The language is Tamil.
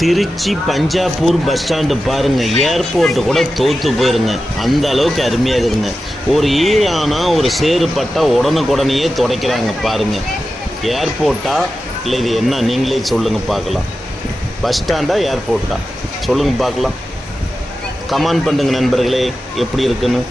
திருச்சி பஞ்சாப்பூர் பஸ் ஸ்டாண்டு பாருங்கள், ஏர்போர்ட்டு கூட தோற்று போயிருங்க. அந்த அளவுக்கு அருமையாக இருக்குதுங்க. ஒரு ஈரானா ஒரு சேறு பட்டால் உடனுக்குடனேயே துடைக்கிறாங்க பாருங்கள். ஏர்போர்ட்டா இல்லை இது என்ன நீங்களே சொல்லுங்கள் பார்க்கலாம். பஸ் ஸ்டாண்டா ஏர்போர்ட்டா சொல்லுங்கள் பார்க்கலாம். கமெண்ட் பண்ணுங்க நண்பர்களே, எப்படி இருக்குன்னு.